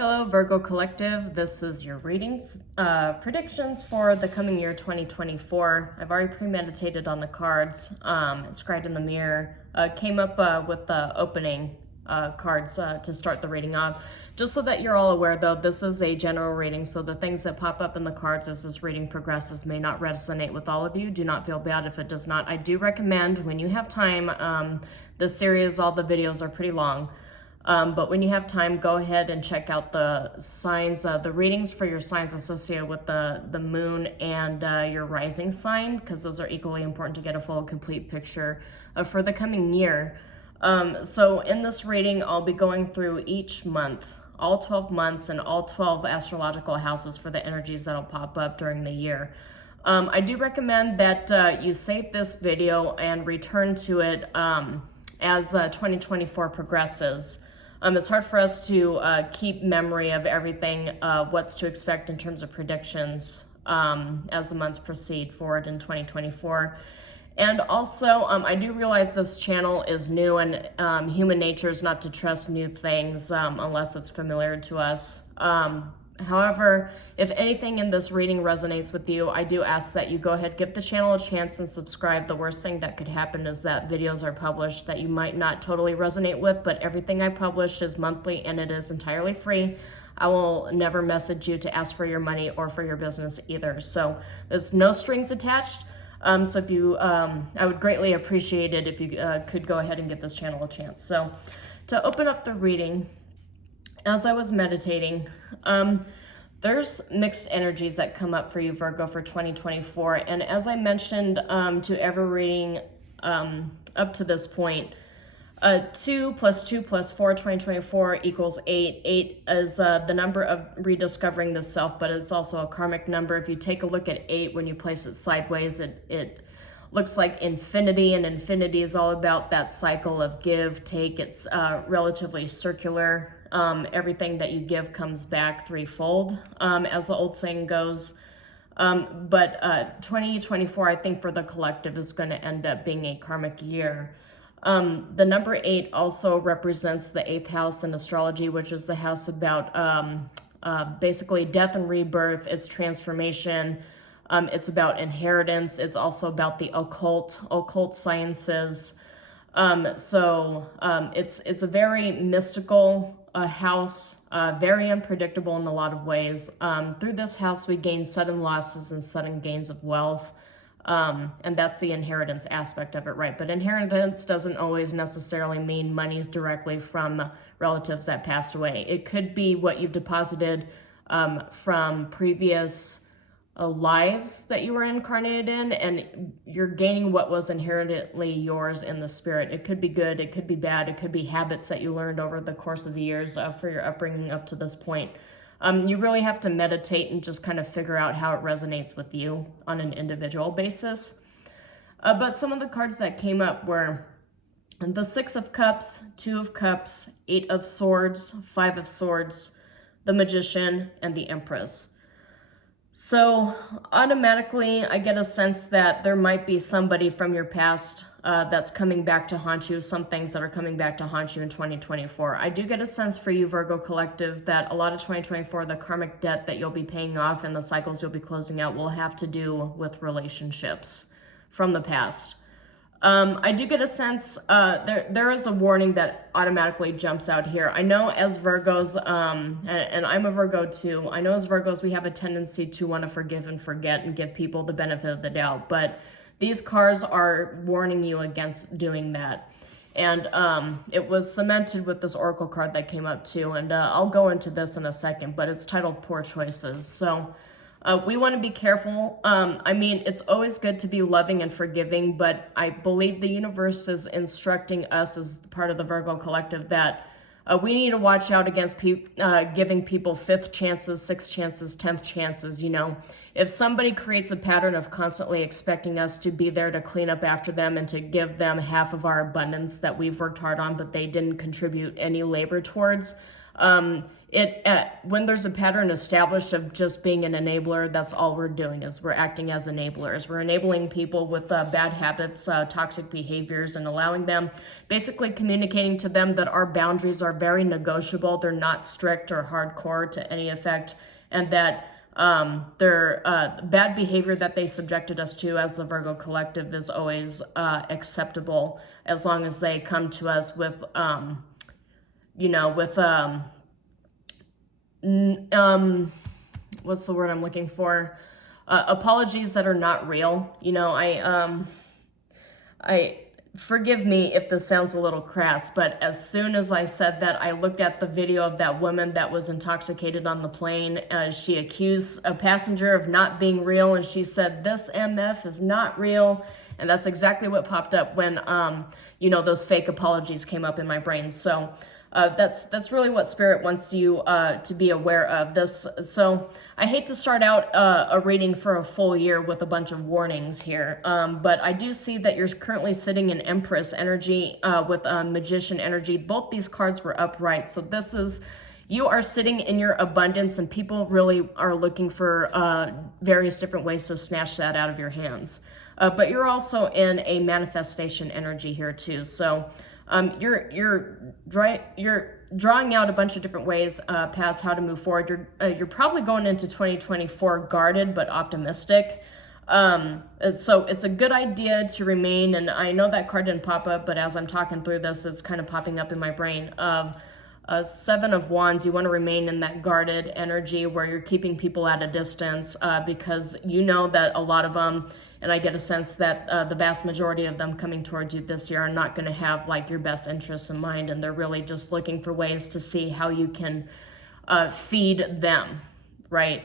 Hello, Virgo Collective. This is your reading predictions for the coming year 2024. I've already premeditated on the cards, inscribed in the mirror. Came up with the opening cards to start the reading off. Just so that you're all aware, though, this is a general reading, so the things that pop up in the cards as this reading progresses may not resonate with all of you. Do not feel bad if it does not. I do recommend, when you have time, this series, all the videos are pretty long. But when you have time, go ahead and check out the signs, the readings for your signs associated with the moon and your rising sign, because those are equally important to get a full, complete picture for the coming year. So in this reading, I'll be going through each month, all 12 months and all 12 astrological houses for the energies that'll pop up during the year. I do recommend that you save this video and return to it as 2024 progresses. It's hard for us to keep memory of everything, what's to expect in terms of predictions as the months proceed forward in 2024. And also, I do realize this channel is new, and human nature is not to trust new things unless it's familiar to us. However, if anything in this reading resonates with you, I do ask that you go ahead, give the channel a chance and subscribe. The worst thing that could happen is that videos are published that you might not totally resonate with, but everything I publish is monthly and it is entirely free. I will never message you to ask for your money or for your business either. So there's no strings attached. So if you, I would greatly appreciate it if you could go ahead and give this channel a chance. So to open up the reading, as I was meditating, there's mixed energies that come up for you, Virgo, for 2024. And as I mentioned to every reading up to this point, 2 + 2 + 4, 2024 equals 8. 8 is the number of rediscovering the self, but it's also a karmic number. If you take a look at 8, when you place it sideways, it looks like infinity, and infinity is all about that cycle of give, take. It's relatively circular. Everything that you give comes back threefold, as the old saying goes. But 2024, I think, for the collective is going to end up being a karmic year. The number 8 also represents the 8th house in astrology, which is the house about basically death and rebirth. It's transformation. It's about inheritance. It's also about the occult sciences. It's a very mystical house, very unpredictable in a lot of ways. Through this house, we gain sudden losses and sudden gains of wealth. And that's the inheritance aspect of it, right? But inheritance doesn't always necessarily mean money's directly from relatives that passed away. It could be what you've deposited from previous lives that you were incarnated in, and you're gaining what was inherently yours in the spirit. It could be good, it could be bad, it could be habits that you learned over the course of the years for your upbringing up to this point. You really have to meditate and just kind of figure out how it resonates with you on an individual basis. But some of the cards that came up were the 6 of Cups, 2 of Cups, 8 of Swords, 5 of Swords, the Magician, and the Empress. So automatically, I get a sense that there might be somebody from your past that's coming back to haunt you, some things that are coming back to haunt you in 2024. I do get a sense for you, Virgo Collective, that a lot of 2024, the karmic debt that you'll be paying off and the cycles you'll be closing out will have to do with relationships from the past. I do get a sense, there is a warning that automatically jumps out here. I know as Virgos, and I'm a Virgo too, I know as Virgos we have a tendency to want to forgive and forget and give people the benefit of the doubt, but these cards are warning you against doing that. And it was cemented with this oracle card that came up too, and I'll go into this in a second, but it's titled Poor Choices. So we want to be careful. I mean, it's always good to be loving and forgiving, but I believe the universe is instructing us as part of the Virgo Collective that we need to watch out against giving people 5th chances, 6th chances, 10th chances. You know, if somebody creates a pattern of constantly expecting us to be there to clean up after them and to give them half of our abundance that we've worked hard on, but they didn't contribute any labor towards, When there's a pattern established of just being an enabler, that's all we're doing is we're acting as enablers. We're enabling people with bad habits, toxic behaviors, and allowing them, basically communicating to them that our boundaries are very negotiable. They're not strict or hardcore to any effect, and that their bad behavior that they subjected us to as the Virgo collective is always acceptable as long as they come to us with, what's the word I'm looking for? Apologies that are not real. I forgive me if this sounds a little crass, but as soon as I said that, I looked at the video of that woman that was intoxicated on the plane. She accused a passenger of not being real, and she said, "This MF is not real." And that's exactly what popped up when, those fake apologies came up in my brain. So that's really what Spirit wants you to be aware of. So I hate to start out a reading for a full year with a bunch of warnings here, but I do see that you're currently sitting in Empress energy with Magician energy. Both these cards were upright, so you are sitting in your abundance, and people really are looking for various different ways to snatch that out of your hands. But you're also in a manifestation energy here too. So you're drawing out a bunch of different ways past how to move forward. You're probably going into 2024 guarded but optimistic. So it's a good idea to remain, and I know that card didn't pop up, but as I'm talking through this, it's kind of popping up in my brain of Seven of Wands. You want to remain in that guarded energy where you're keeping people at a distance because you know that a lot of them, and I get a sense that the vast majority of them coming towards you this year are not going to have like your best interests in mind, and they're really just looking for ways to see how you can feed them, right?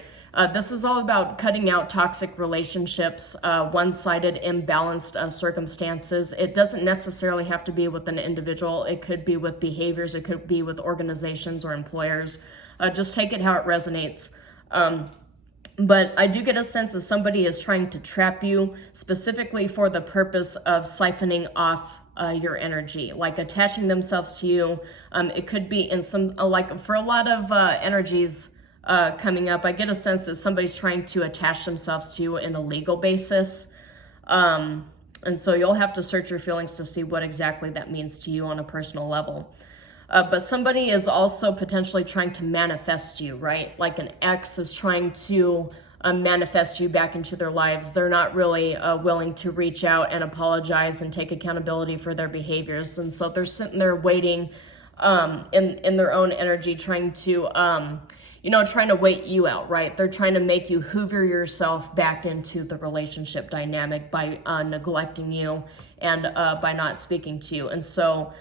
This is all about cutting out toxic relationships, one-sided, imbalanced circumstances. It doesn't necessarily have to be with an individual. It could be with behaviors. It could be with organizations or employers. Just take it how it resonates. But I do get a sense that somebody is trying to trap you specifically for the purpose of siphoning off your energy, like attaching themselves to you. It could be in some, like for a lot of energies coming up, I get a sense that somebody's trying to attach themselves to you in a legal basis. And so you'll have to search your feelings to see what exactly that means to you on a personal level. But somebody is also potentially trying to manifest you, right? Like an ex is trying to manifest you back into their lives. They're not really willing to reach out and apologize and take accountability for their behaviors. And so they're sitting there waiting in their own energy, trying to wait you out, right? They're trying to make you hoover yourself back into the relationship dynamic by neglecting you and by not speaking to you. And so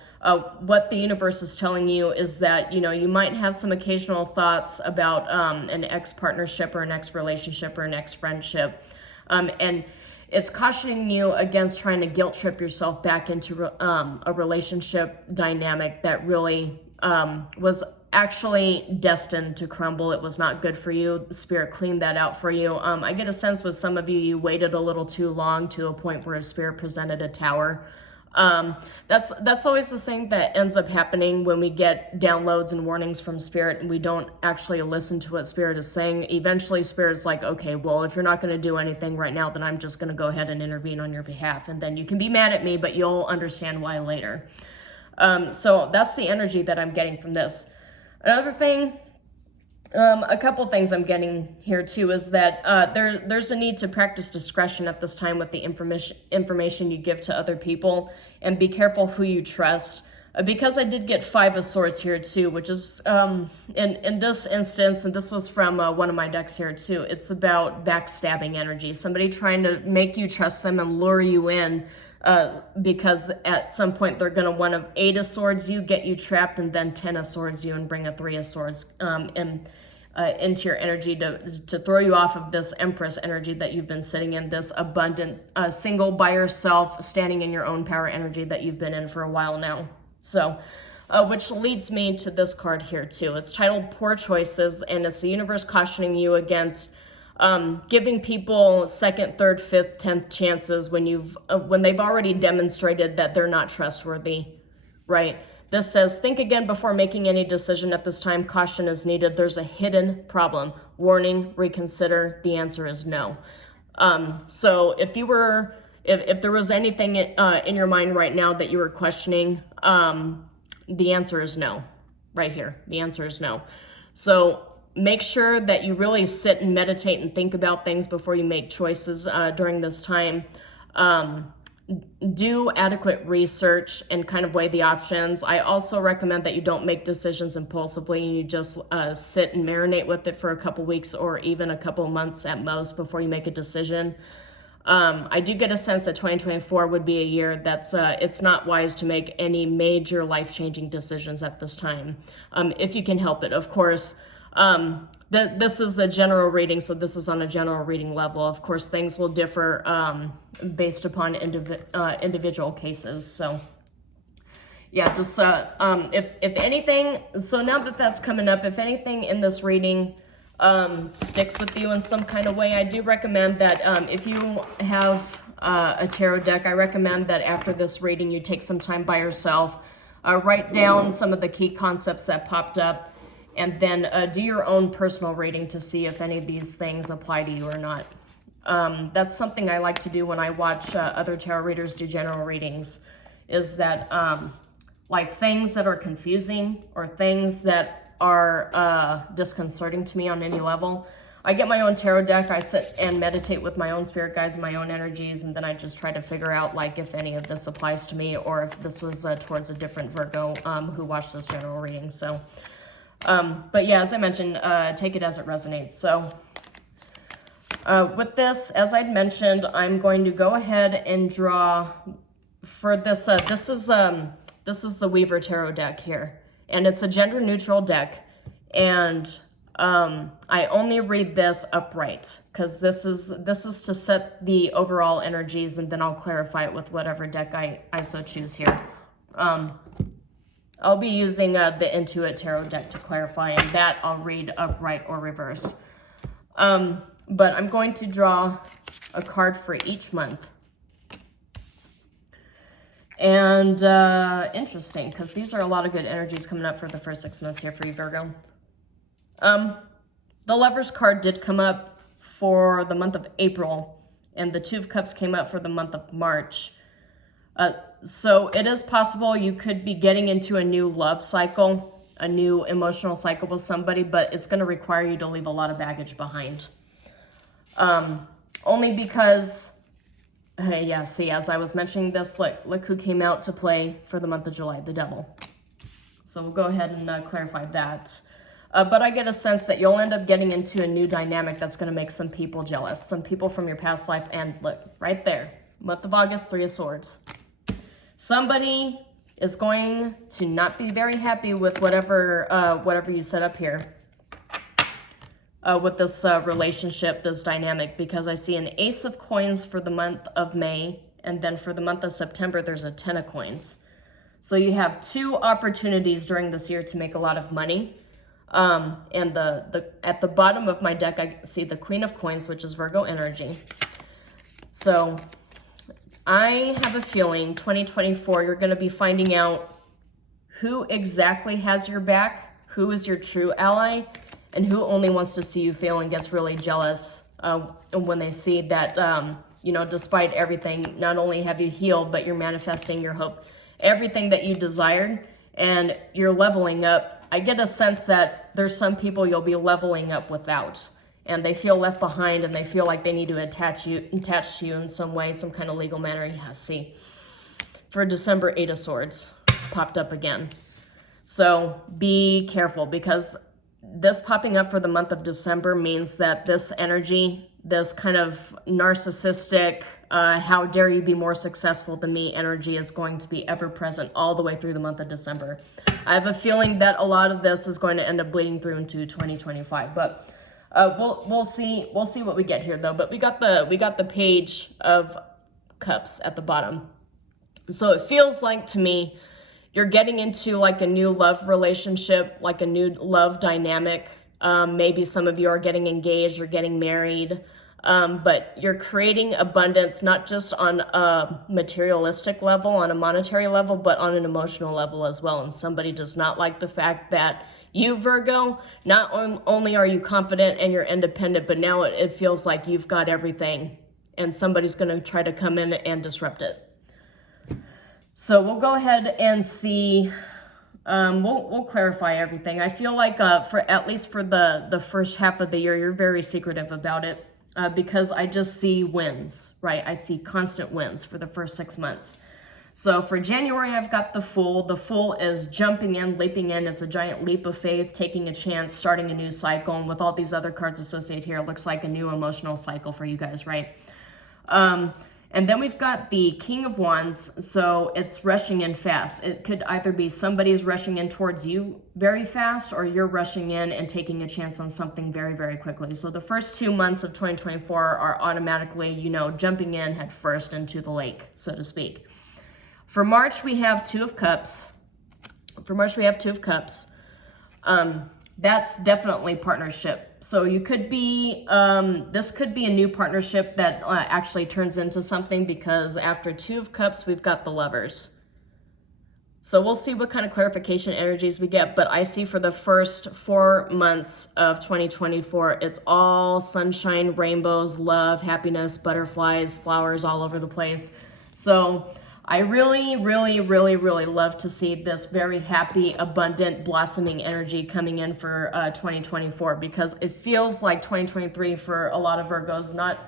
what the universe is telling you is that, you might have some occasional thoughts about an ex-partnership or an ex-relationship or an ex-friendship. And it's cautioning you against trying to guilt trip yourself back into a relationship dynamic that really was actually destined to crumble. It was not good for you. The Spirit cleaned that out for you. I get a sense with some of you, you waited a little too long to a point where a Spirit presented a tower. That's always the thing that ends up happening when we get downloads and warnings from Spirit and we don't actually listen to what Spirit is saying. Eventually Spirit's like, okay, well, if you're not going to do anything right now, then I'm just going to go ahead and intervene on your behalf. And then you can be mad at me, but you'll understand why later. So that's the energy that I'm getting from this. Another thing, a couple things I'm getting here too is that there's a need to practice discretion at this time with the information you give to other people, and be careful who you trust. Because I did get Five of Swords here too, which is in this instance, and this was from one of my decks here too, it's about backstabbing energy. Somebody trying to make you trust them and lure you in because at some point they're going to want to Eight of Swords you, get you trapped, and then 10 of Swords you and bring a Three of Swords into your energy to throw you off of this Empress energy that you've been sitting in, this abundant, single by yourself, standing in your own power energy that you've been in for a while now. So, which leads me to this card here too. It's titled Poor Choices, and it's the universe cautioning you against giving people second, third, fifth, 10th chances when they've already demonstrated that they're not trustworthy, right? This says, think again before making any decision at this time. Caution is needed. There's a hidden problem. Warning, reconsider. The answer is no. So if you were, if there was anything in your mind right now that you were questioning, the answer is no. Right here, the answer is no. So make sure that you really sit and meditate and think about things before you make choices during this time. Do adequate research and kind of weigh the options. I also recommend that you don't make decisions impulsively. You just sit and marinate with it for a couple weeks or even a couple months at most before you make a decision. I do get a sense that 2024 would be a year that's, it's not wise to make any major life-changing decisions at this time, if you can help it, of course. This is a general reading, so this is on a general reading level. Of course, things will differ based upon individual cases. So, yeah, just if anything, so now that that's coming up, if anything in this reading sticks with you in some kind of way, I do recommend that if you have a tarot deck, I recommend that after this reading, you take some time by yourself, write down some of the key concepts that popped up, and then do your own personal reading to see if any of these things apply to you or not. That's something I like to do when I watch other tarot readers do general readings, is that like things that are confusing or things that are disconcerting to me on any level, I get my own tarot deck, I sit and meditate with my own spirit guides and my own energies, and then I just try to figure out like if any of this applies to me or if this was towards a different Virgo who watched this general reading. So but yeah, as I mentioned, take it as it resonates. So with this, as I'd mentioned, I'm going to go ahead and draw for this. This is the Weaver Tarot deck here, and it's a gender neutral deck. And I only read this upright because this is to set the overall energies, and then I'll clarify it with whatever deck I so choose here. I'll be using the Intuit Tarot deck to clarify, and that I'll read upright or reversed. But I'm going to draw a card for each month. And interesting, because these are a lot of good energies coming up for the first 6 months here for you, Virgo. The Lover's card did come up for the month of April, and the Two of Cups came up for the month of March. So it is possible you could be getting into a new love cycle, a new emotional cycle with somebody, but it's going to require you to leave a lot of baggage behind. Only because, yeah, see, as I was mentioning this, look who came out to play for the month of July, the Devil. So we'll go ahead and clarify that. But I get a sense that you'll end up getting into a new dynamic that's going to make some people jealous, some people from your past life. And look, right there, month of August, Three of Swords. Somebody is going to not be very happy with whatever you set up here with this relationship, this dynamic, because I see an Ace of Coins for the month of May, and then for the month of September, there's a Ten of Coins. So you have two opportunities during this year to make a lot of money. And at the bottom of my deck, I see the Queen of Coins, which is Virgo energy. So I have a feeling 2024, you're going to be finding out who exactly has your back, who is your true ally, and who only wants to see you fail and gets really jealous when they see that, you know, despite everything, not only have you healed, but you're manifesting your hope, everything that you desired, and you're leveling up. I get a sense that there's some people you'll be leveling up without, and they feel left behind, and they feel like they need to attach to you in some way, some kind of legal manner. Yeah, see, for December, Eight of Swords popped up again. So be careful, because this popping up for the month of December means that this energy, this kind of narcissistic, how dare you be more successful than me energy is going to be ever present all the way through the month of December. I have a feeling that a lot of this is going to end up bleeding through into 2025, but we'll see what we get here though. But we got the Page of Cups at the bottom. So it feels like to me you're getting into like a new love relationship, like a new love dynamic. Maybe some of you are getting engaged or getting married. but you're creating abundance, not just on a materialistic level, on a monetary level, but on an emotional level as well. And somebody does not like the fact that you, Virgo, not only are you confident and you're independent, but now it feels like you've got everything and somebody's going to try to come in and disrupt it. So we'll go ahead and see. We'll clarify everything. I feel like for at least for the first half of the year, you're very secretive about it because I just see wins, right? I see constant wins for the first 6 months. So for January, I've got the Fool. The Fool is jumping in, leaping in. It's a giant leap of faith, taking a chance, starting a new cycle. And with all these other cards associated here, it looks like a new emotional cycle for you guys, right? And then we've got the King of Wands, so it's rushing in fast. It could either be somebody's rushing in towards you very fast, or you're rushing in and taking a chance on something very, very quickly. So the first 2 months of 2024 are automatically, you know, jumping in head first into the lake, so to speak. For March, we have Two of Cups. That's definitely partnership. So you could be, this could be a new partnership that actually turns into something, because after Two of Cups, we've got the Lovers. So we'll see what kind of clarification energies we get, but I see for the first 4 months of 2024, it's all sunshine, rainbows, love, happiness, butterflies, flowers all over the place. So I really, really, really, really love to see this very happy, abundant, blossoming energy coming in for 2024, because it feels like 2023 for a lot of Virgos, not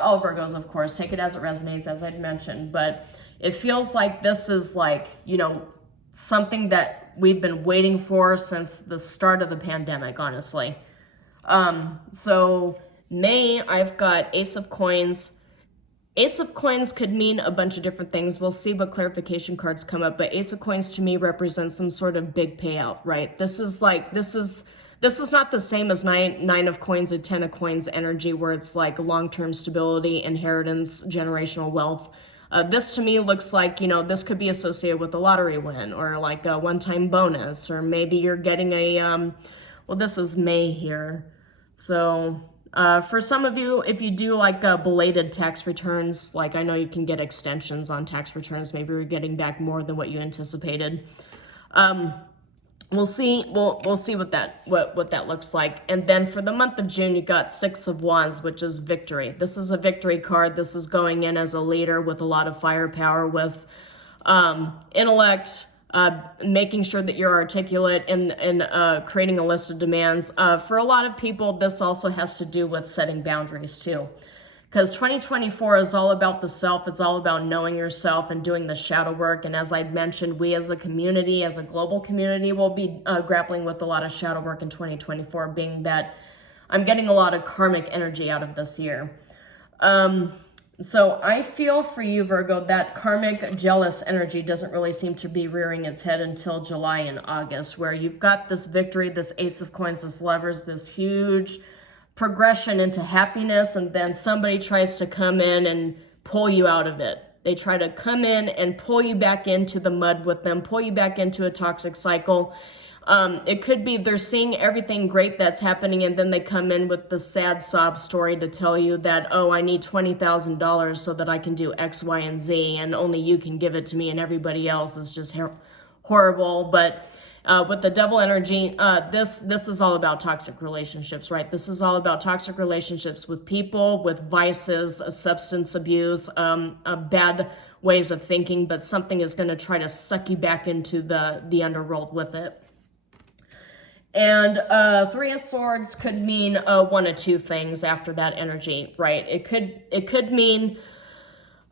all Virgos, of course, take it as it resonates, as I'd mentioned, but it feels like this is like, you know, something that we've been waiting for since the start of the pandemic, honestly. So May, I've got Ace of Coins. Ace of Coins could mean a bunch of different things. We'll see what clarification cards come up, but Ace of Coins to me represents some sort of big payout, right? This is not the same as nine of Coins and 10 of Coins energy, where it's like long-term stability, inheritance, generational wealth. This to me looks like, you know, this could be associated with a lottery win, or like a one-time bonus, or maybe you're getting a, well, this is May here. So for some of you, if you do like belated tax returns, like I know you can get extensions on tax returns, maybe you're getting back more than what you anticipated. We'll see what that looks like. And then for the month of June, you got Six of Wands, which is victory. This is a victory card. This is going in as a leader with a lot of firepower, with intellect, making sure that you're articulate, and creating a list of demands. For a lot of people, this also has to do with setting boundaries too. Because 2024 is all about the self. It's all about knowing yourself and doing the shadow work. And as I'd mentioned, we as a community, as a global community, will be grappling with a lot of shadow work in 2024, being that I'm getting a lot of karmic energy out of this year. So I feel for you, Virgo, that karmic jealous energy doesn't really seem to be rearing its head until July and August, where you've got this victory, this Ace of Coins, this Lovers, this huge progression into happiness, and then somebody tries to come in and pull you out of it. They try to come in and pull you back into the mud with them, pull you back into a toxic cycle. It could be they're seeing everything great that's happening, and then they come in with the sad sob story to tell you that, oh, I need $20,000 so that I can do X, Y, and Z, and only you can give it to me, and everybody else is just horrible. But with the Devil energy, this is all about toxic relationships, right? This is all about toxic relationships with people, with vices, substance abuse, bad ways of thinking, but something is going to try to suck you back into the underworld with it. And Three of Swords could mean one of two things after that energy, right? It could mean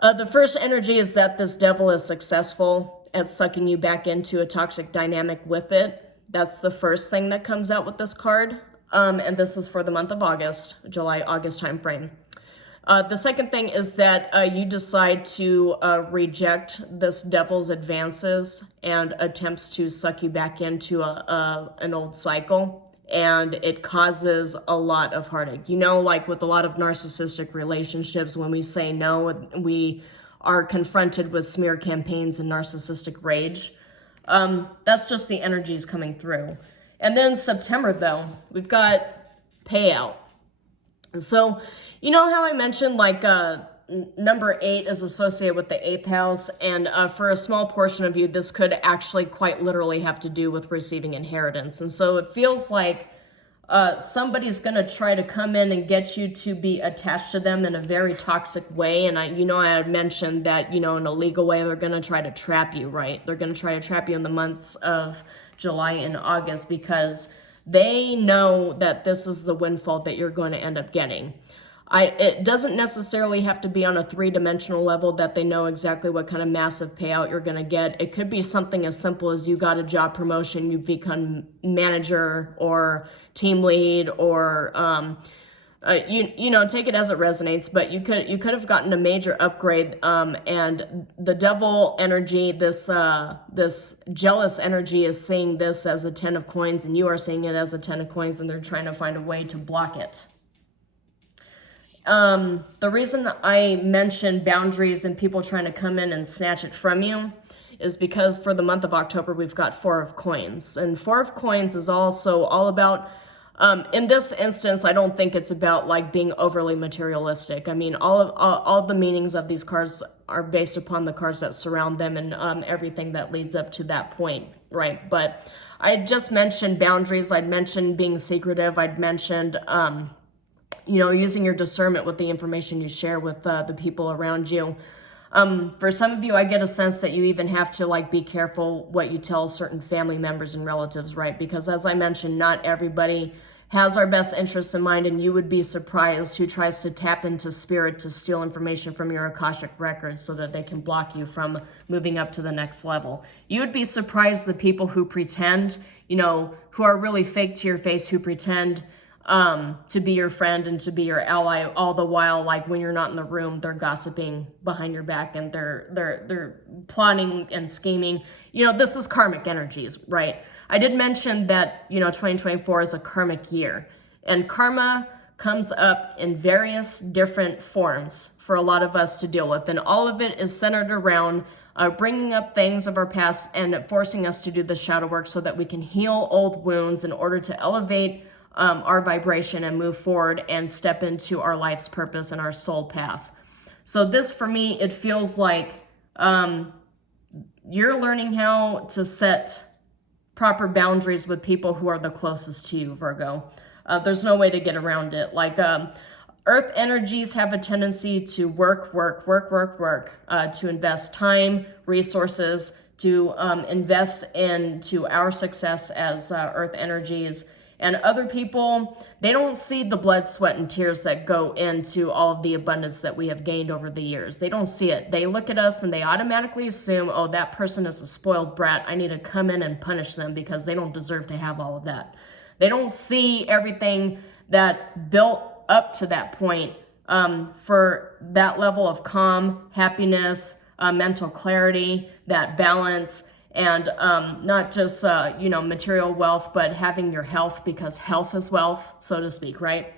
the first energy is that this devil is successful at sucking you back into a toxic dynamic with it. That's the first thing that comes out with this card. And this is for the month of August, July-August timeframe. The second thing is that you decide to reject this devil's advances and attempts to suck you back into an old cycle, and it causes a lot of heartache. You know, like with a lot of narcissistic relationships, when we say no, we are confronted with smear campaigns and narcissistic rage. That's just the energies coming through. And then September, though, we've got payout. So You know how I mentioned like number 8 is associated with the 8th house, and for a small portion of you, this could actually quite literally have to do with receiving inheritance. And so it feels like somebody's going to try to come in and get you to be attached to them in a very toxic way. And I had mentioned that, in a legal way, they're going to try to trap you, right? They're going to try to trap you in the months of July and August because they know that this is the windfall that you're going to end up getting. It doesn't necessarily have to be on a 3-dimensional level that they know exactly what kind of massive payout you're going to get. It could be something as simple as you got a job promotion, you become manager or team lead, or take it as it resonates. But you could have gotten a major upgrade, and the devil energy, this jealous energy, is seeing this as a 10 of coins, and you are seeing it as a 10 of coins, and they're trying to find a way to block it. The reason I mentioned boundaries and people trying to come in and snatch it from you is because for the month of October, we've got 4 of coins. And 4 of coins is also all about, in this instance, I don't think it's about like being overly materialistic. I mean, all the meanings of these cards are based upon the cards that surround them and everything that leads up to that point, right? But I just mentioned boundaries. I'd mentioned being secretive. I'd mentioned, using your discernment with the information you share with the people around you. For some of you, I get a sense that you even have to like be careful what you tell certain family members and relatives, right? Because as I mentioned, not everybody has our best interests in mind, and you would be surprised who tries to tap into spirit to steal information from your Akashic records so that they can block you from moving up to the next level. You would be surprised the people who pretend, who are really fake to your face, who pretend to be your friend and to be your ally, all the while, like when you're not in the room, they're gossiping behind your back and they're plotting and scheming. This is karmic energies, right? I did mention that, 2024 is a karmic year, and karma comes up in various different forms for a lot of us to deal with. And all of it is centered around bringing up things of our past and forcing us to do the shadow work so that we can heal old wounds in order to elevate our vibration and move forward and step into our life's purpose and our soul path. So this, for me, it feels like you're learning how to set proper boundaries with people who are the closest to you, Virgo. There's no way to get around it. Like Earth energies have a tendency to work, to invest time, resources, to invest into our success as Earth energies. And other people, they don't see the blood, sweat, and tears that go into all of the abundance that we have gained over the years. They don't see it. They look at us and they automatically assume, oh, that person is a spoiled brat. I need to come in and punish them because they don't deserve to have all of that. They don't see everything that built up to that point for that level of calm, happiness, mental clarity, that balance, and not just, material wealth, but having your health, because health is wealth, so to speak, right?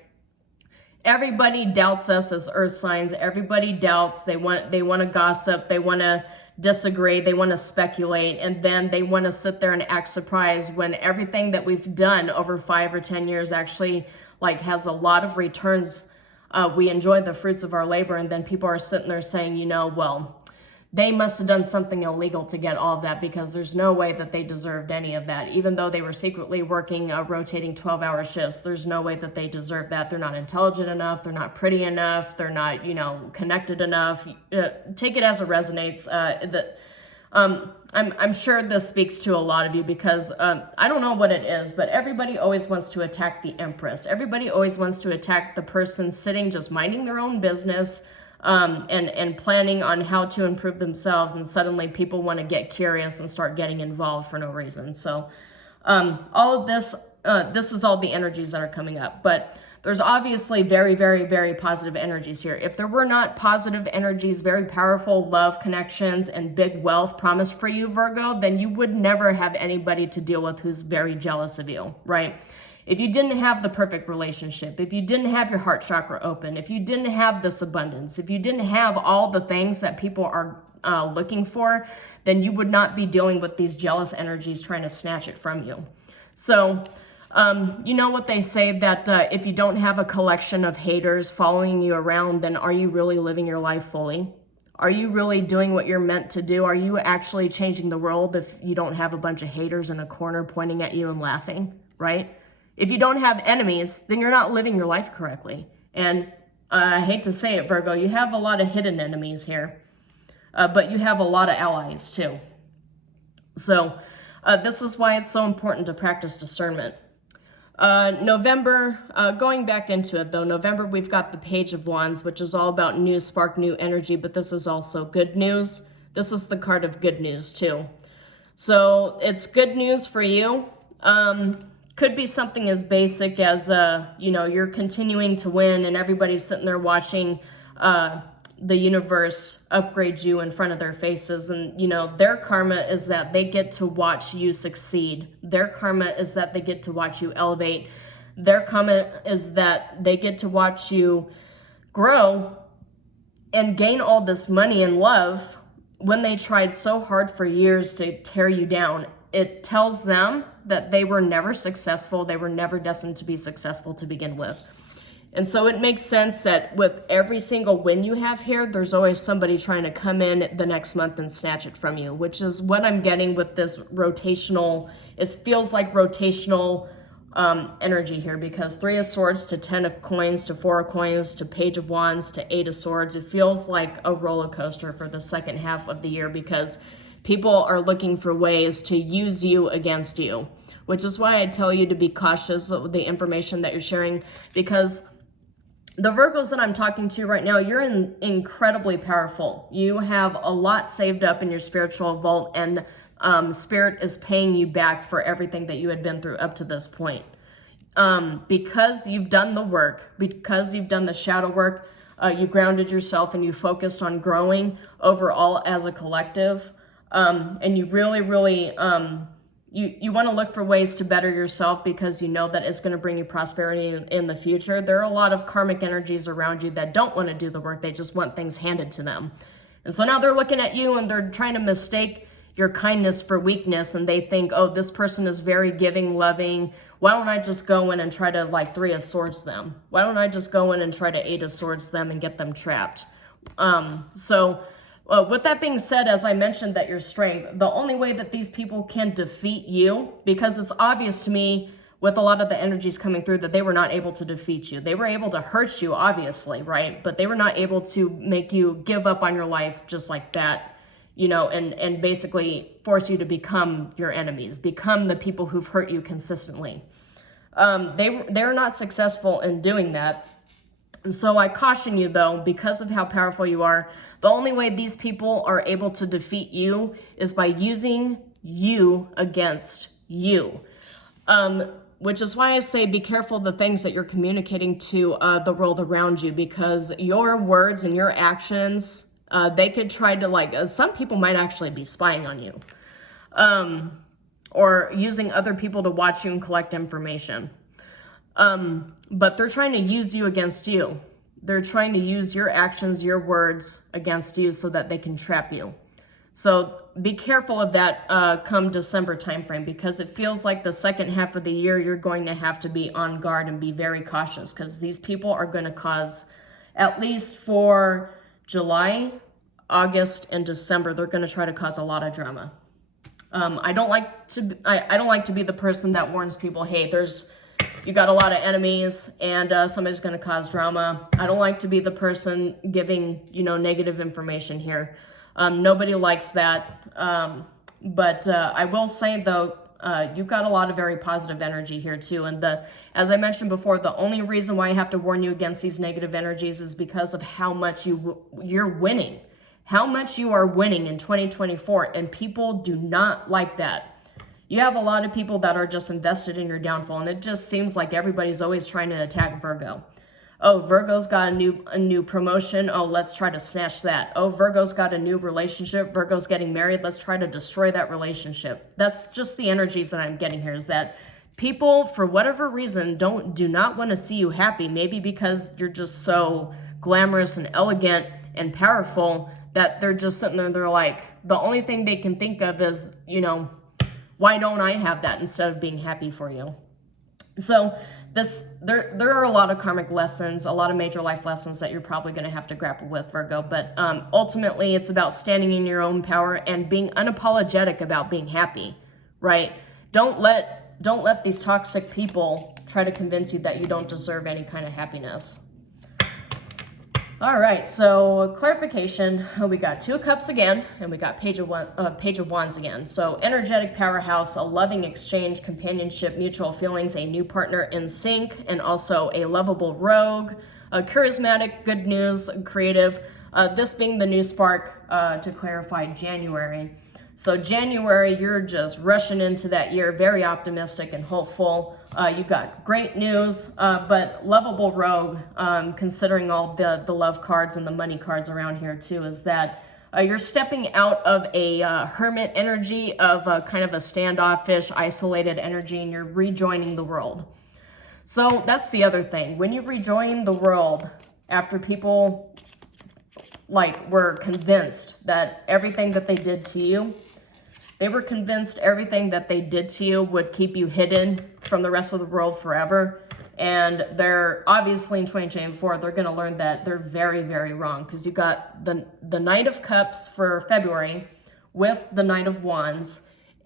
Everybody doubts us as earth signs. Everybody doubts. They want to gossip. They want to disagree. They want to speculate. And then they want to sit there and act surprised when everything that we've done over 5 or 10 years actually has a lot of returns. We enjoy the fruits of our labor. And then people are sitting there saying, well, they must have done something illegal to get all of that, because there's no way that they deserved any of that. Even though they were secretly working rotating 12-hour shifts, there's no way that they deserve that. They're not intelligent enough. They're not pretty enough. They're not, connected enough. Take it as it resonates. I'm sure this speaks to a lot of you, because I don't know what it is, but everybody always wants to attack the Empress. Everybody always wants to attack the person sitting just minding their own business, and planning on how to improve themselves, and suddenly people want to get curious and start getting involved for no reason. So all of this, this is all the energies that are coming up, but there's obviously very, very, very positive energies here. If there were not positive energies, very powerful love connections and big wealth promised for you, Virgo, then you would never have anybody to deal with who's very jealous of you, right? If you didn't have the perfect relationship, if you didn't have your heart chakra open, if you didn't have this abundance, if you didn't have all the things that people are looking for, then you would not be dealing with these jealous energies trying to snatch it from you. So You know what they say, that if you don't have a collection of haters following you around, then are you really living your life fully? Are you really doing what you're meant to do? Are you actually changing the world if you don't have a bunch of haters in a corner pointing at you and laughing, right? If you don't have enemies, then you're not living your life correctly. And I hate to say it, Virgo, you have a lot of hidden enemies here, but you have a lot of allies too. So this is why it's so important to practice discernment. November, going back into it though, November, we've got the Page of Wands, which is all about new spark, new energy, but this is also good news. This is the card of good news too. So it's good news for you. Could be something as basic as, you know, you're continuing to win and everybody's sitting there watching the universe upgrade you in front of their faces. And, you know, their karma is that they get to watch you succeed. Their karma is that they get to watch you elevate. Their karma is that they get to watch you grow and gain all this money and love when they tried so hard for years to tear you down. It tells them that they were never successful. They were never destined to be successful to begin with. And so it makes sense that with every single win you have here, there's always somebody trying to come in the next month and snatch it from you, which is what I'm getting with this rotational. It feels like rotational energy here, because 3 of Swords to 10 of Coins to 4 of Coins to Page of Wands to 8 of Swords. It feels like a roller coaster for the second half of the year, because people are looking for ways to use you against you, which is why I tell you to be cautious of the information that you're sharing, because the Virgos that I'm talking to right now, you're incredibly powerful. You have a lot saved up in your spiritual vault, and Spirit is paying you back for everything that you had been through up to this point. Because you've done the work, because you've done the shadow work, you grounded yourself and you focused on growing overall as a collective. And you really, really, you want to look for ways to better yourself, because you know that it's going to bring you prosperity in the future. There are a lot of karmic energies around you that don't want to do the work. They just want things handed to them. And so now they're looking at you and they're trying to mistake your kindness for weakness. And they think, oh, this person is very giving, loving. Why don't I just go in and try to like 3 of Swords them? Why don't I just go in and try to 8 of Swords them and get them trapped? With that being said, as I mentioned that your strength, the only way that these people can defeat you, because it's obvious to me with a lot of the energies coming through that they were not able to defeat you. They were able to hurt you, obviously, right? But they were not able to make you give up on your life just like that, you know, and basically force you to become your enemies, become the people who've hurt you consistently. They're not successful in doing that. So I caution you, though, because of how powerful you are, the only way these people are able to defeat you is by using you against you. Which is why I say be careful the things that you're communicating to the world around you, because your words and your actions, they could try to, some people might actually be spying on you. Or using other people to watch you and collect information. But they're trying to use you against you. They're trying to use your actions, your words against you so that they can trap you. So be careful of that come December timeframe, because it feels like the second half of the year you're going to have to be on guard and be very cautious, because these people are going to cause, at least for July, August, and December, they're going to try to cause a lot of drama. I don't like to be the person that warns people, hey, you got a lot of enemies and somebody's going to cause drama. I don't like to be the person giving, negative information here. Nobody likes that. But I will say, though, you've got a lot of very positive energy here, too. And as I mentioned before, the only reason why I have to warn you against these negative energies is because of how much you're winning. How much you are winning in 2024. And people do not like that. You have a lot of people that are just invested in your downfall, and it just seems like everybody's always trying to attack Virgo. Oh, Virgo's got a new promotion. Oh, let's try to snatch that. Oh, Virgo's got a new relationship. Virgo's getting married. Let's try to destroy that relationship. That's just the energies that I'm getting here, is that people, for whatever reason, do not want to see you happy. Maybe because you're just so glamorous and elegant and powerful that they're just sitting there. They're like, the only thing they can think of is, why don't I have that instead of being happy for you? So there are a lot of karmic lessons, a lot of major life lessons that you're probably going to have to grapple with, Virgo. But ultimately, it's about standing in your own power and being unapologetic about being happy, right? Don't let these toxic people try to convince you that you don't deserve any kind of happiness. All right, so clarification, we got Two of Cups again, and we got Page of Wands again. So energetic powerhouse, a loving exchange, companionship, mutual feelings, a new partner in sync, and also a lovable rogue, a charismatic, good news, creative. This being the new spark, to clarify, January. So January, you're just rushing into that year, very optimistic and hopeful. You got great news, but lovable rogue, considering all the love cards and the money cards around here too, is that you're stepping out of a hermit energy, of kind of a standoffish, isolated energy, and you're rejoining the world. So that's the other thing. When you rejoin the world after people were convinced that everything that they did to you, they were convinced everything that they did to you would keep you hidden from the rest of the world forever. And they're obviously in 2024, they're going to learn that they're very, very wrong, because you got the Knight of Cups for February with the Knight of Wands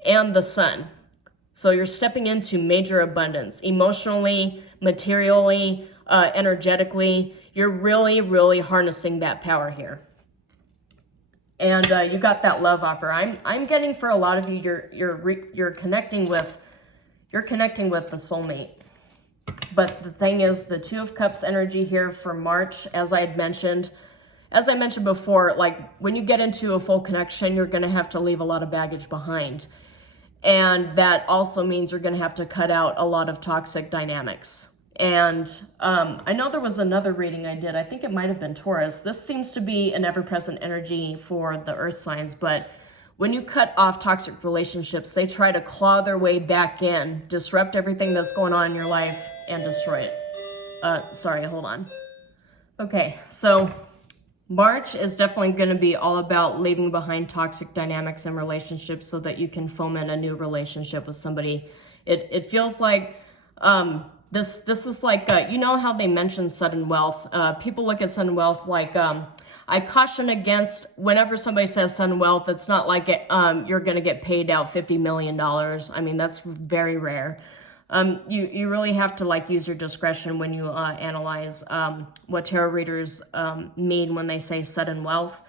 and the Sun. So you're stepping into major abundance emotionally, materially, energetically. You're really, really harnessing that power here. And you got that love opera. I'm getting, for a lot of you, you're connecting with the soulmate. But the thing is, the Two of Cups energy here for March, as I mentioned before, when you get into a full connection, you're going to have to leave a lot of baggage behind. And that also means you're going to have to cut out a lot of toxic dynamics. And I know there was another reading I did. I think it might have been Taurus. This seems to be an ever-present energy for the earth signs. But when you cut off toxic relationships, they try to claw their way back in, disrupt everything that's going on in your life, and destroy it. Sorry, hold on. Okay, so March is definitely going to be all about leaving behind toxic dynamics and relationships so that you can foment a new relationship with somebody. It feels like... This is like, you know how they mention sudden wealth? People look at sudden wealth like, I caution against, whenever somebody says sudden wealth, it's not like you're going to get paid out $50 million. I mean, that's very rare. You really have to use your discretion when you analyze what tarot readers mean when they say sudden wealth.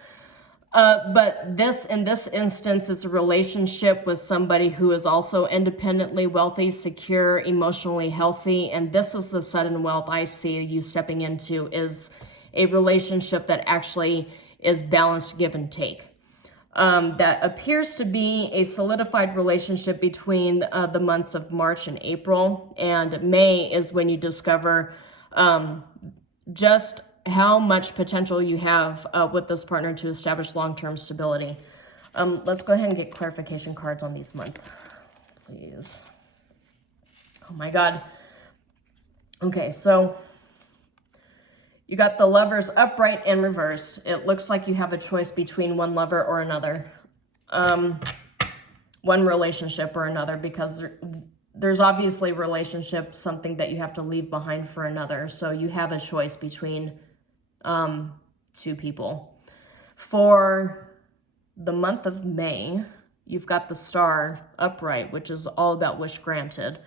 But in this instance, it's a relationship with somebody who is also independently wealthy, secure, emotionally healthy. And this is the sudden wealth I see you stepping into, is a relationship that actually is balanced, give and take. That appears to be a solidified relationship between the months of March and April. And May is when you discover just how much potential you have with this partner to establish long-term stability. Let's go ahead and get clarification cards on these months, please. Oh my God. Okay, so you got the Lovers upright and reversed. It looks like you have a choice between one lover or another, one relationship or another, because there's obviously relationship, something that you have to leave behind for another. So you have a choice between two people. For the month of May, you've got the Star upright, which is all about wish granted,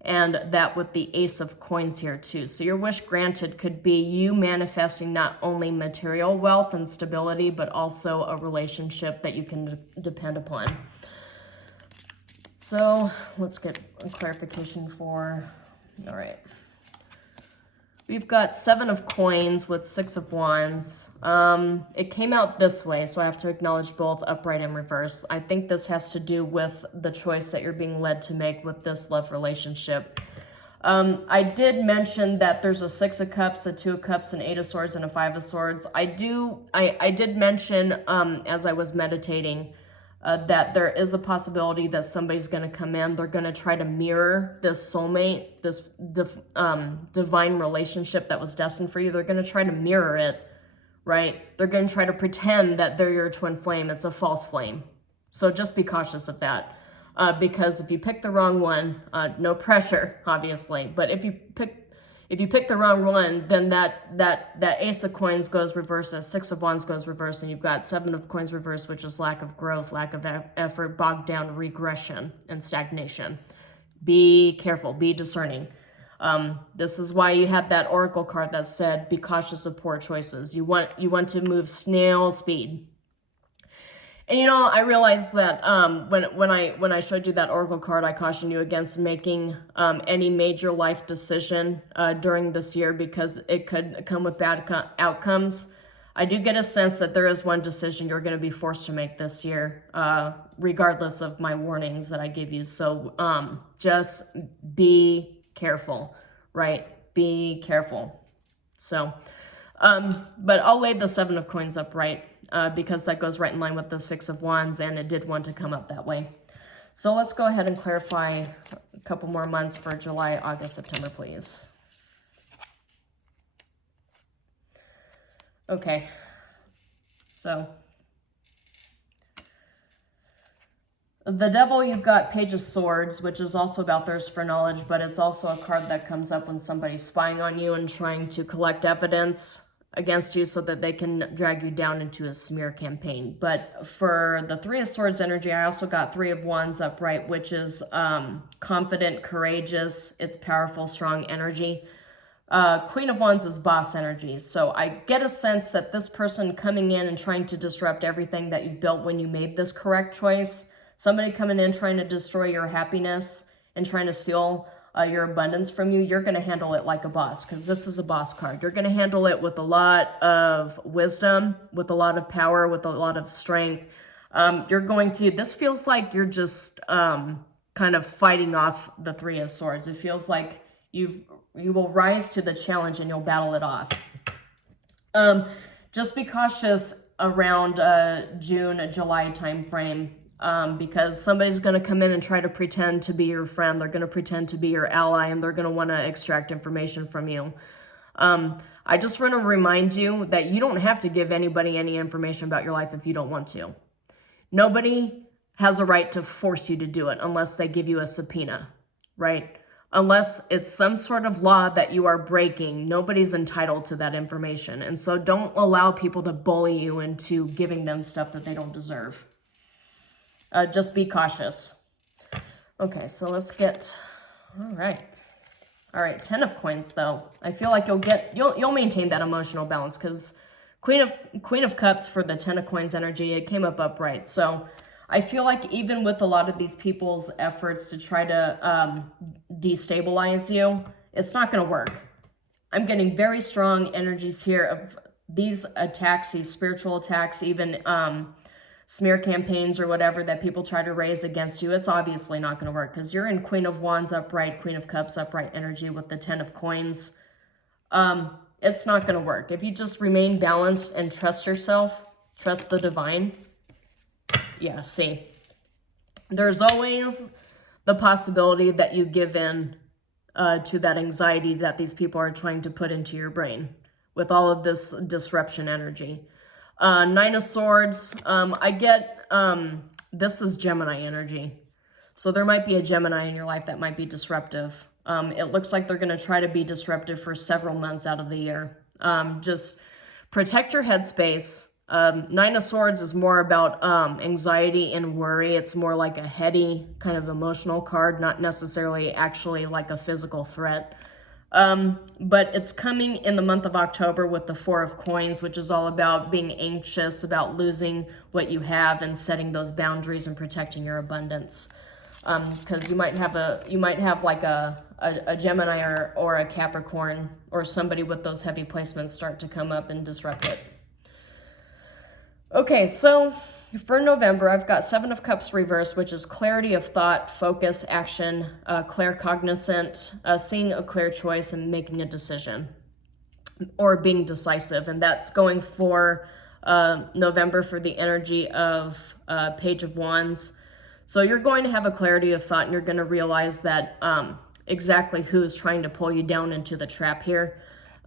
and that with the Ace of Coins here too. So your wish granted could be you manifesting not only material wealth and stability, but also a relationship that you can depend upon. So let's get a clarification for, all right. We've got 7 of Coins with 6 of Wands. It came out this way, so I have to acknowledge both upright and reverse. I think this has to do with the choice that you're being led to make with this love relationship. I did mention that there's a 6 of Cups, a 2 of Cups, an 8 of Swords, and a 5 of Swords. I did mention, as I was meditating, that there is a possibility that somebody's going to come in. They're going to try to mirror this soulmate, this divine relationship that was destined for you. They're going to try to mirror it, right? They're going to try to pretend that they're your twin flame. It's a false flame. So just be cautious of that. because if you pick the wrong one, no pressure, obviously, but if you pick the wrong one, then that Ace of Coins goes reverse, a Six of Wands goes reverse, and you've got Seven of Coins reverse, which is lack of growth, lack of effort, bogged down, regression, and stagnation. Be careful, be discerning. This is why you had that Oracle card that said, be cautious of poor choices. You want to move snail speed. And you know, I realized that when I showed you that Oracle card, I cautioned you against making any major life decision during this year because it could come with bad outcomes. I do get a sense that there is one decision you're going to be forced to make this year, regardless of my warnings that I give you. So just be careful, right? Be careful. So, but I'll lay the Seven of Coins upright. Because that goes right in line with the Six of Wands, and it did want to come up that way. So let's go ahead and clarify a couple more months for July, August, September, please. Okay, so the Devil, you've got Page of Swords, which is also about thirst for knowledge, but it's also a card that comes up when somebody's spying on you and trying to collect evidence against you so that they can drag you down into a smear campaign. But for the Three of Swords energy, I also got Three of Wands upright, which is confident, courageous. It's powerful, strong energy. Queen of Wands is boss energy. So I get a sense that this person coming in and trying to disrupt everything that you've built when you made this correct choice, somebody coming in trying to destroy your happiness and trying to steal your abundance from you, you're going to handle it like a boss, because this is a boss card. You're going to handle it with a lot of wisdom, with a lot of power, with a lot of strength. This feels like you're just kind of fighting off the Three of Swords. It feels like you will rise to the challenge and you'll battle it off. Just be cautious around June, July timeframe. Because somebody's going to come in and try to pretend to be your friend. They're going to pretend to be your ally, and they're going to want to extract information from you. I just want to remind you that you don't have to give anybody any information about your life if you don't want to. Nobody has a right to force you to do it unless they give you a subpoena, right? Unless it's some sort of law that you are breaking, nobody's entitled to that information. And so don't allow people to bully you into giving them stuff that they don't deserve. Just be cautious. Okay, so let's get, all right, Ten of Coins though. I feel like you'll maintain that emotional balance, because Queen of Cups for the Ten of Coins energy, it came up upright. So I feel like even with a lot of these people's efforts to try to destabilize you, it's not going to work. I'm getting very strong energies here of these attacks, these spiritual attacks, even smear campaigns or whatever that people try to raise against you. It's obviously not going to work, because you're in Queen of Wands upright, Queen of Cups upright energy with the Ten of Coins. It's not going to work. If you just remain balanced and trust yourself, trust the divine. Yeah, see, there's always the possibility that you give in to that anxiety that these people are trying to put into your brain with all of this disruption energy. Nine of Swords, I get, this is Gemini energy. So there might be a Gemini in your life that might be disruptive. It looks like they're going to try to be disruptive for several months out of the year. Just protect your headspace. Nine of Swords is more about anxiety and worry. It's more like a heady kind of emotional card, not necessarily actually like a physical threat. But it's coming in the month of October with the Four of Coins, which is all about being anxious about losing what you have and setting those boundaries and protecting your abundance. Because you might have like a Gemini or a Capricorn or somebody with those heavy placements start to come up and disrupt it. Okay, so for November, I've got Seven of Cups reverse, which is clarity of thought, focus, action, claircognizant, seeing a clear choice and making a decision, or being decisive. And that's going for November for the energy of Page of Wands. So you're going to have a clarity of thought, and you're going to realize that exactly who is trying to pull you down into the trap here.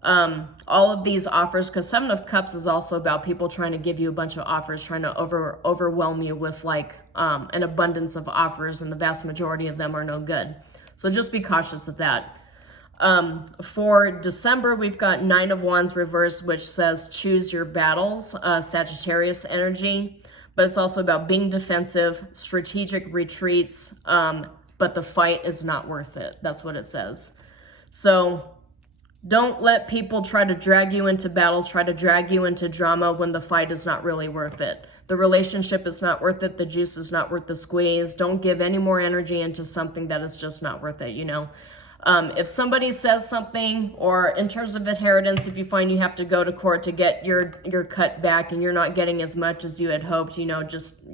All of these offers, because Seven of Cups is also about people trying to give you a bunch of offers, trying to overwhelm you with like an abundance of offers, and the vast majority of them are no good. So just be cautious of that. For December, we've got Nine of Wands reversed, which says choose your battles, Sagittarius energy. But it's also about being defensive, strategic retreats, but the fight is not worth it. That's what it says. So don't let people try to drag you into battles, try to drag you into drama when the fight is not really worth it. The relationship is not worth it. The juice is not worth the squeeze. Don't give any more energy into something that is just not worth it, you know. If somebody says something, or in terms of inheritance, if you find you have to go to court to get your cut back and you're not getting as much as you had hoped, you know, just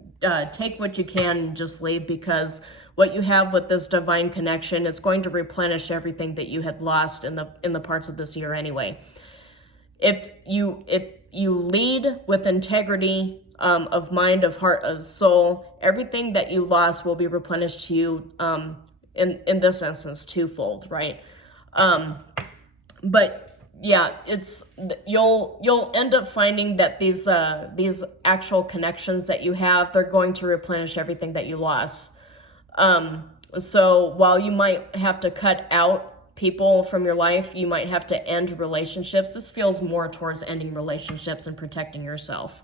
take what you can and just leave, because what you have with this divine connection, it's going to replenish everything that you had lost in the parts of this year anyway. If you lead with integrity of mind, of heart, of soul, everything that you lost will be replenished to you in this instance twofold, right? But yeah, you'll end up finding that these actual connections that you have, they're going to replenish everything that you lost. So while you might have to cut out people from your life, you might have to end relationships. This feels more towards ending relationships and protecting yourself,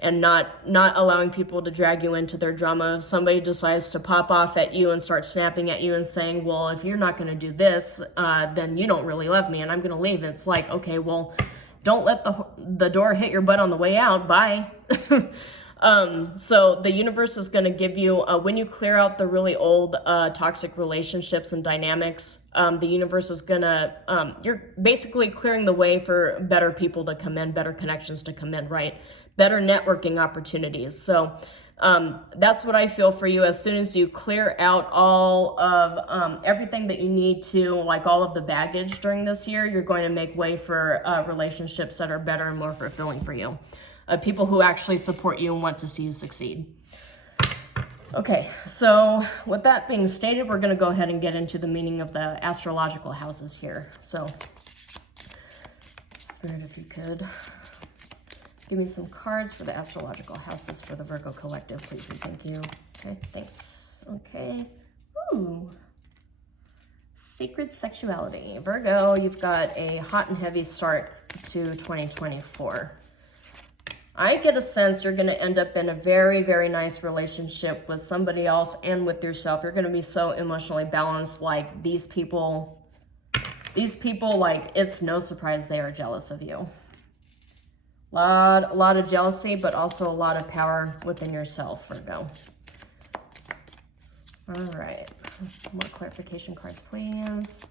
and not allowing people to drag you into their drama. If somebody decides to pop off at you and start snapping at you and saying, well, if you're not going to do this, then you don't really love me and I'm going to leave. It's like, okay, well, don't let the door hit your butt on the way out. Bye. So the universe is going to give you, when you clear out the really old toxic relationships and dynamics, the universe is going to, you're basically clearing the way for better people to come in, better connections to come in, right? Better networking opportunities. So that's what I feel for you. As soon as you clear out all of everything that you need to, like all of the baggage during this year, you're going to make way for relationships that are better and more fulfilling for you. People who actually support you and want to see you succeed. Okay, so with that being stated, we're going to go ahead and get into the meaning of the astrological houses here. So, Spirit, if you could give me some cards for the astrological houses for the Virgo collective, please and thank you. Okay, thanks. Okay. Ooh. Sacred sexuality. Virgo, you've got a hot and heavy start to 2024. I get a sense you're going to end up in a very, very nice relationship with somebody else and with yourself. You're going to be so emotionally balanced. Like these people, like it's no surprise they are jealous of you. A lot of jealousy, but also a lot of power within yourself, Virgo. All right, more clarification cards, please.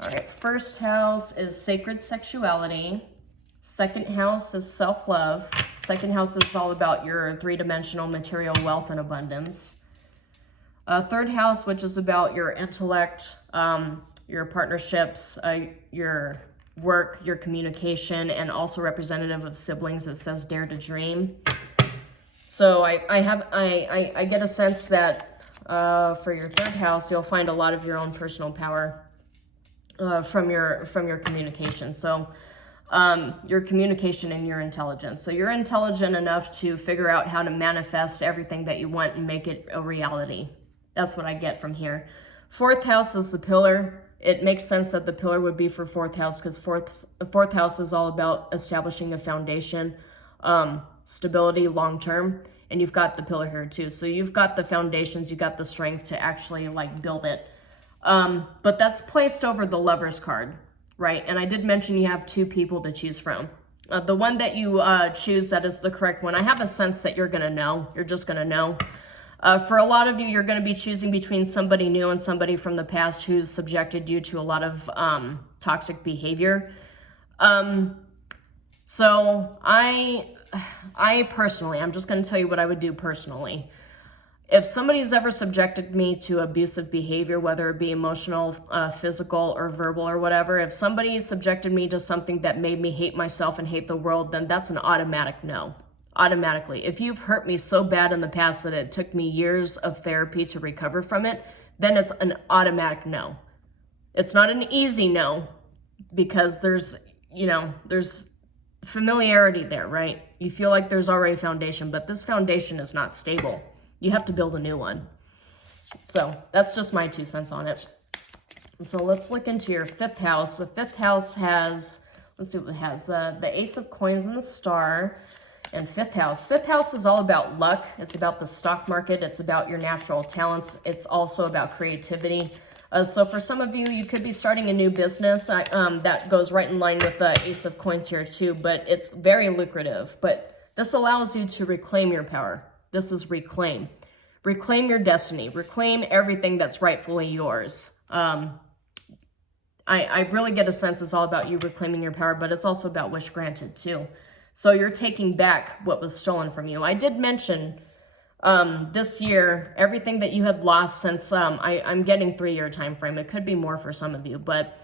All right, first house is sacred sexuality. Second house is self-love. Second house is all about your three-dimensional material wealth and abundance. Third house, which is about your intellect, your partnerships, your work, your communication, and also representative of siblings. It says dare to dream. So I get a sense that for your third house, you'll find a lot of your own personal power from your communication. So your communication and your intelligence. So you're intelligent enough to figure out how to manifest everything that you want and make it a reality. That's what I get from here. Fourth house is the pillar. It makes sense that the pillar would be for fourth house, because fourth house is all about establishing a foundation, stability long term, and you've got the pillar here too. So you've got the foundations, you've got the strength to actually like build it. But that's placed over the Lover's card, right? And I did mention you have two people to choose from. The one that you choose that is the correct one, I have a sense that you're gonna know. You're just gonna know. For a lot of you, you're going to be choosing between somebody new and somebody from the past who's subjected you to a lot of toxic behavior. So I personally, I'm just going to tell you what I would do personally. If somebody's ever subjected me to abusive behavior, whether it be emotional, physical, or verbal or whatever, if somebody subjected me to something that made me hate myself and hate the world, then that's an automatic no. Automatically. If you've hurt me so bad in the past that it took me years of therapy to recover from it, then it's an automatic no. It's not an easy no, because there's familiarity there, right? You feel like there's already a foundation, but this foundation is not stable. You have to build a new one. So that's just my 2 cents on it. So let's look into your 5th house. The 5th house has, let's see what it has, the Ace of Coins and the Star. And 5th house. 5th house is all about luck. It's about the stock market. It's about your natural talents. It's also about creativity. So for some of you, you could be starting a new business. That goes right in line with the Ace of Coins here too, but it's very lucrative. But this allows you to reclaim your power. This is reclaim. Reclaim your destiny. Reclaim everything that's rightfully yours. I really get a sense it's all about you reclaiming your power, but it's also about wish granted too. So you're taking back what was stolen from you. I did mention this year, everything that you had lost since, I'm getting 3-year time frame. It could be more for some of you, but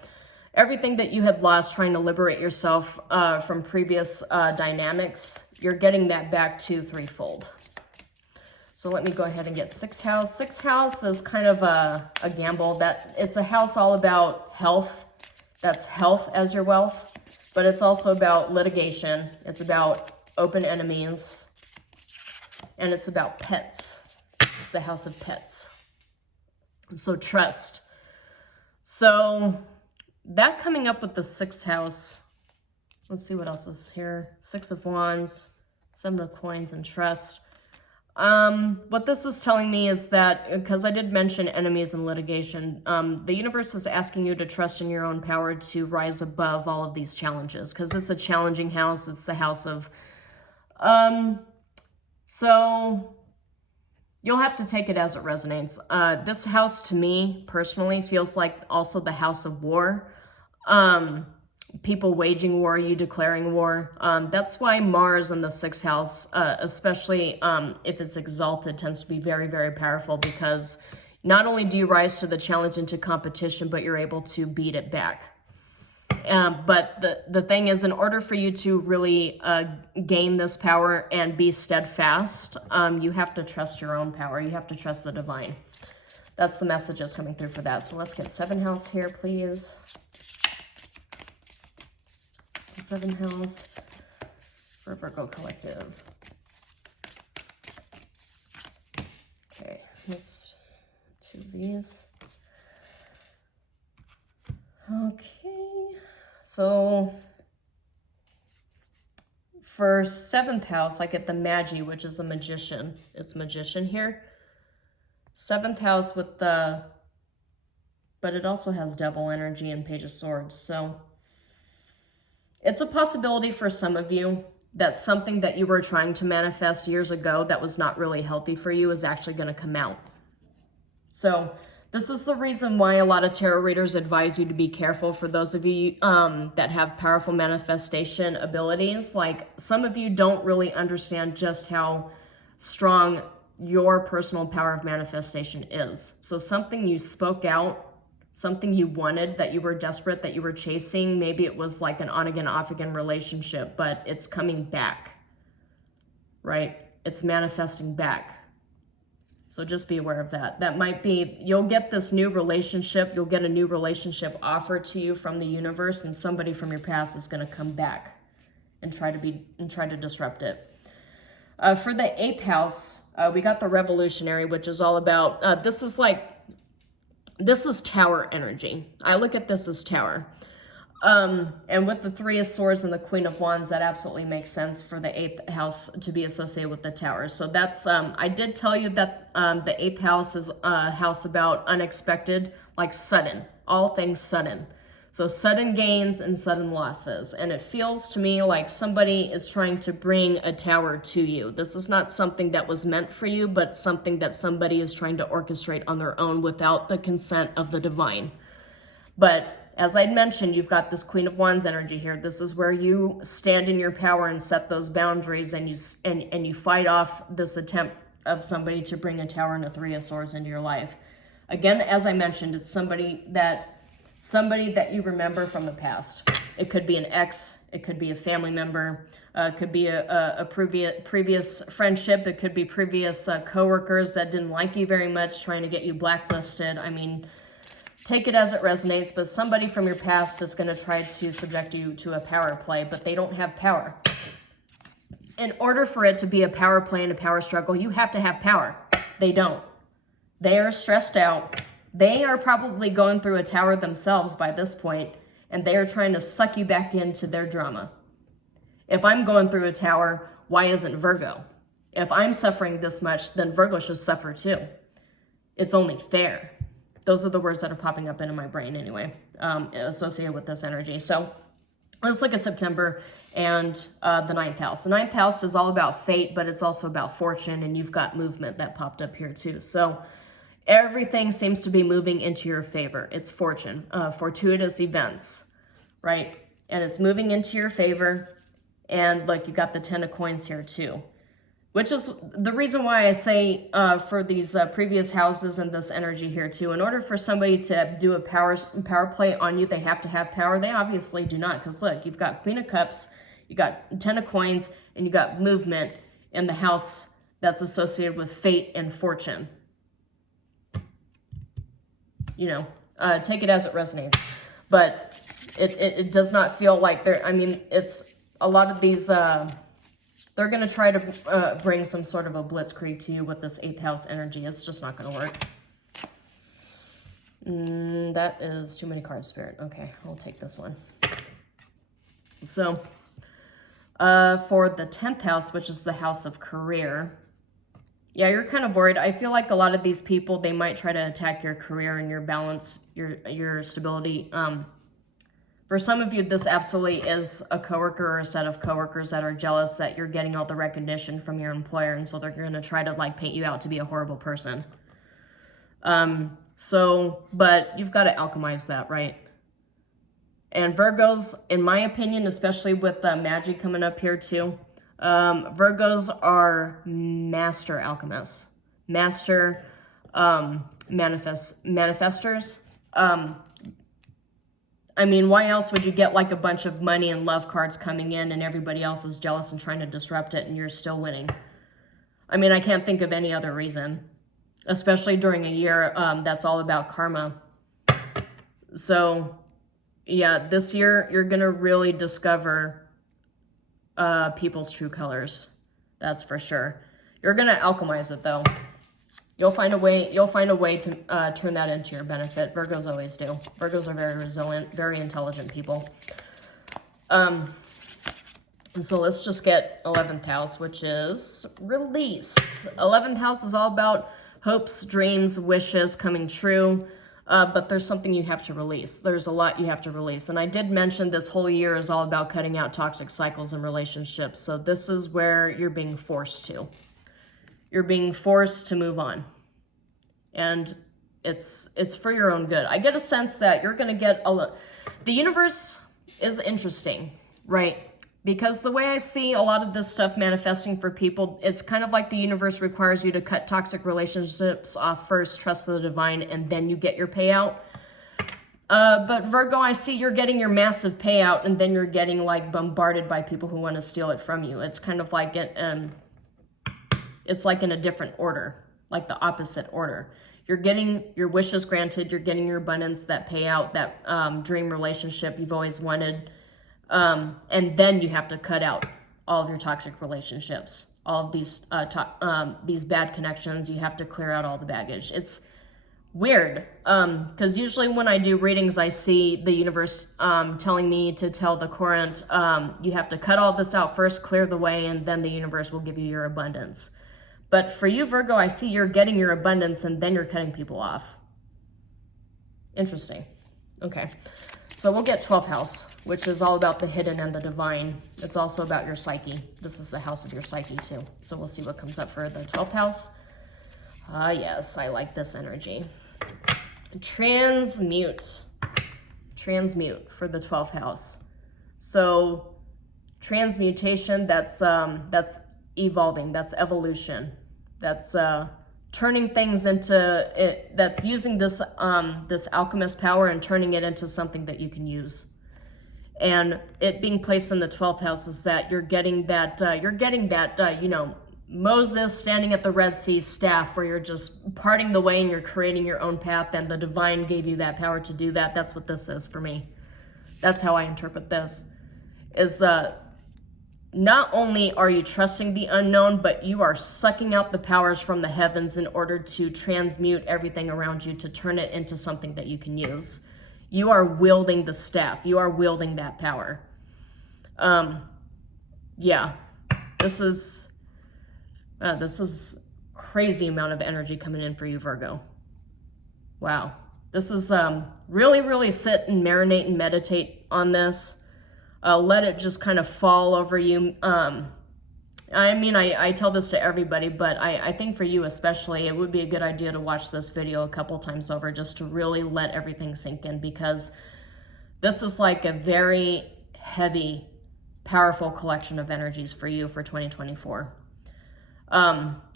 everything that you had lost trying to liberate yourself from previous dynamics, you're getting that back to 3-fold. So let me go ahead and get 6th house. 6th house is kind of a gamble. That it's a house all about health. That's health as your wealth. But it's also about litigation. It's about open enemies. And it's about pets. It's the house of pets. So trust. So that coming up with the 6th house. Let's see what else is here. 6 of Wands, 7 of Coins, and trust. What this is telling me is that, because I did mention enemies and litigation, the universe is asking you to trust in your own power to rise above all of these challenges, because it's a challenging house. It's the house of, so you'll have to take it as it resonates. This house to me personally feels like also the house of war. People waging war, you declaring war. That's why Mars in the 6th house, especially if it's exalted, tends to be very, very powerful, because not only do you rise to the challenge into competition, but you're able to beat it back. But the thing is, in order for you to really gain this power and be steadfast, you have to trust your own power. You have to trust the divine. That's the messages coming through for that. So let's get 7th house here, please. 7th house for Virgo Collective. Okay, let's 2 of these. Okay, so for 7th house, I get the Magi, which is a magician. It's magician here. 7th house with the, but it also has Devil energy and Page of Swords, so it's a possibility for some of you that something that you were trying to manifest years ago that was not really healthy for you is actually going to come out. So this is the reason why a lot of tarot readers advise you to be careful. For those of you that have powerful manifestation abilities, like some of you don't really understand just how strong your personal power of manifestation is. So something you spoke out, something you wanted, that you were desperate, that you were chasing, maybe it was like an on-again, off-again relationship, but it's coming back, right? It's manifesting back. So just be aware of that. That might be, you'll get this new relationship, you'll get a new relationship offered to you from the universe, and somebody from your past is going to come back and try to disrupt it. For the 8th house, we got the Revolutionary, which is all about, this is tower energy. I look at this as tower. And with the 3 of Swords and the Queen of Wands, that absolutely makes sense for the 8th house to be associated with the tower. So that's, I did tell you that the 8th house is a house about unexpected, like sudden, all things sudden. So sudden gains and sudden losses. And it feels to me like somebody is trying to bring a tower to you. This is not something that was meant for you, but something that somebody is trying to orchestrate on their own without the consent of the divine. But as I mentioned, you've got this Queen of Wands energy here. This is where you stand in your power and set those boundaries, and you fight off this attempt of somebody to bring a tower and a 3 of Swords into your life. Again, as I mentioned, it's somebody that you remember from the past. It could be an ex, it could be a family member, it could be a previous friendship, it could be previous coworkers that didn't like you very much, trying to get you blacklisted. I mean, take it as it resonates, but somebody from your past is going to try to subject you to a power play, but they don't have power. In order for it to be a power play and a power struggle, you have to have power. They don't. They are stressed out. They are probably going through a tower themselves by this point, and they are trying to suck you back into their drama. If I'm going through a tower, why isn't Virgo? If I'm suffering this much, then Virgo should suffer too. It's only fair. Those are the words that are popping up into my brain anyway, associated with this energy. So let's look at September and the 9th house. The 9th house is all about fate, but it's also about fortune, and you've got movement that popped up here too. So everything seems to be moving into your favor. It's fortune, fortuitous events, right? And it's moving into your favor. And look, you got the 10 of coins here too, which is the reason why I say for these previous houses and this energy here too, in order for somebody to do a power play on you, they have to have power. They obviously do not, because look, you've got Queen of Cups, you got 10 of coins, and you got movement in the house that's associated with fate and fortune. You know, take it as it resonates. But it does not feel like there, I mean, it's a lot of these, they're going to try to bring some sort of a blitzkrieg to you with this 8th house energy. It's just not going to work. That is too many cards, Spirit. Okay, I'll take this one. So, for the 10th house, which is the house of career, yeah, you're kind of worried. I feel like a lot of these people, they might try to attack your career and your balance, your stability. For some of you, this absolutely is a coworker or a set of coworkers that are jealous that you're getting all the recognition from your employer, and so they're going to try to like paint you out to be a horrible person. But you've got to alchemize that, right? And Virgos, in my opinion, especially with magic coming up here too, Virgos are master alchemists, master manifestors. I mean, why else would you get like a bunch of money and love cards coming in and everybody else is jealous and trying to disrupt it and you're still winning? I mean, I can't think of any other reason, especially during a year that's all about karma. So yeah, this year you're going to really discover people's true colors. That's for sure. You're going to alchemize it though. You'll find a way to turn that into your benefit. Virgos always do. Virgos are very resilient, very intelligent people. And so let's just get 11th house, which is release. 11th house is all about hopes, dreams, wishes coming true. But there's something you have to release. There's a lot you have to release. And I did mention this whole year is all about cutting out toxic cycles and relationships. So this is where you're being forced to. You're being forced to move on. And it's for your own good. I get a sense that you're going to get the universe is interesting, right? Because the way I see a lot of this stuff manifesting for people, it's kind of like the universe requires you to cut toxic relationships off first, trust the divine, and then you get your payout. But Virgo, I see you're getting your massive payout, and then you're getting like bombarded by people who want to steal it from you. It's kind of like it's like in a different order, like the opposite order. You're getting your wishes granted, you're getting your abundance, that payout, that dream relationship you've always wanted. And then you have to cut out all of your toxic relationships, all of these bad connections. You have to clear out all the baggage. It's weird, because usually when I do readings, I see the universe telling me to tell the current, you have to cut all this out first, clear the way, and then the universe will give you your abundance. But for you, Virgo, I see you're getting your abundance and then you're cutting people off. Interesting. Okay. So we'll get 12th house, which is all about the hidden and the divine. It's also about your psyche. This is the house of your psyche too. So we'll see what comes up for the 12th house. Yes, I like this energy. Transmute. Transmute for the 12th house. So transmutation, that's evolving, that's evolution. That's turning things into it, that's using this this alchemist power and turning it into something that you can use. And it being placed in the 12th house is that you're getting that you know, Moses standing at the Red Sea, staff, where you're just parting the way and you're creating your own path, and the divine gave you that power to do that. That's what this is for me. That's how I interpret this. Is not only are you trusting the unknown, but you are sucking out the powers from the heavens in order to transmute everything around you, to turn it into something that you can use. You are wielding the staff. You are wielding that power. Yeah, this is crazy amount of energy coming in for you, Virgo. Wow. This is really sit and marinate and meditate on this. Let it just kind of fall over you. I mean, I tell this to everybody, but I think for you especially, it would be a good idea to watch this video a couple times over just to really let everything sink in, because this is like a very heavy, powerful collection of energies for you for 2024.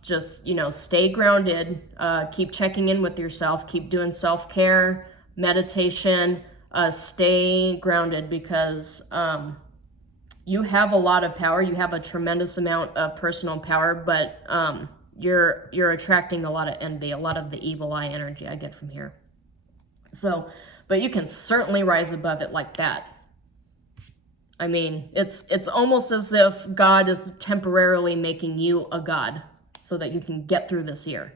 Just, stay grounded, keep checking in with yourself, keep doing self-care, meditation, stay grounded, because you have a lot of power. You have a tremendous amount of personal power, but you're attracting a lot of envy, a lot of the evil eye energy I get from here. So, but you can certainly rise above it like that. I mean, it's almost as if God is temporarily making you a god so that you can get through this year.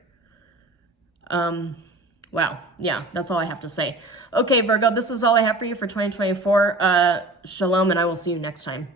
Wow. Yeah, that's all I have to say. Okay, Virgo, this is all I have for you for 2024. Shalom, and I will see you next time.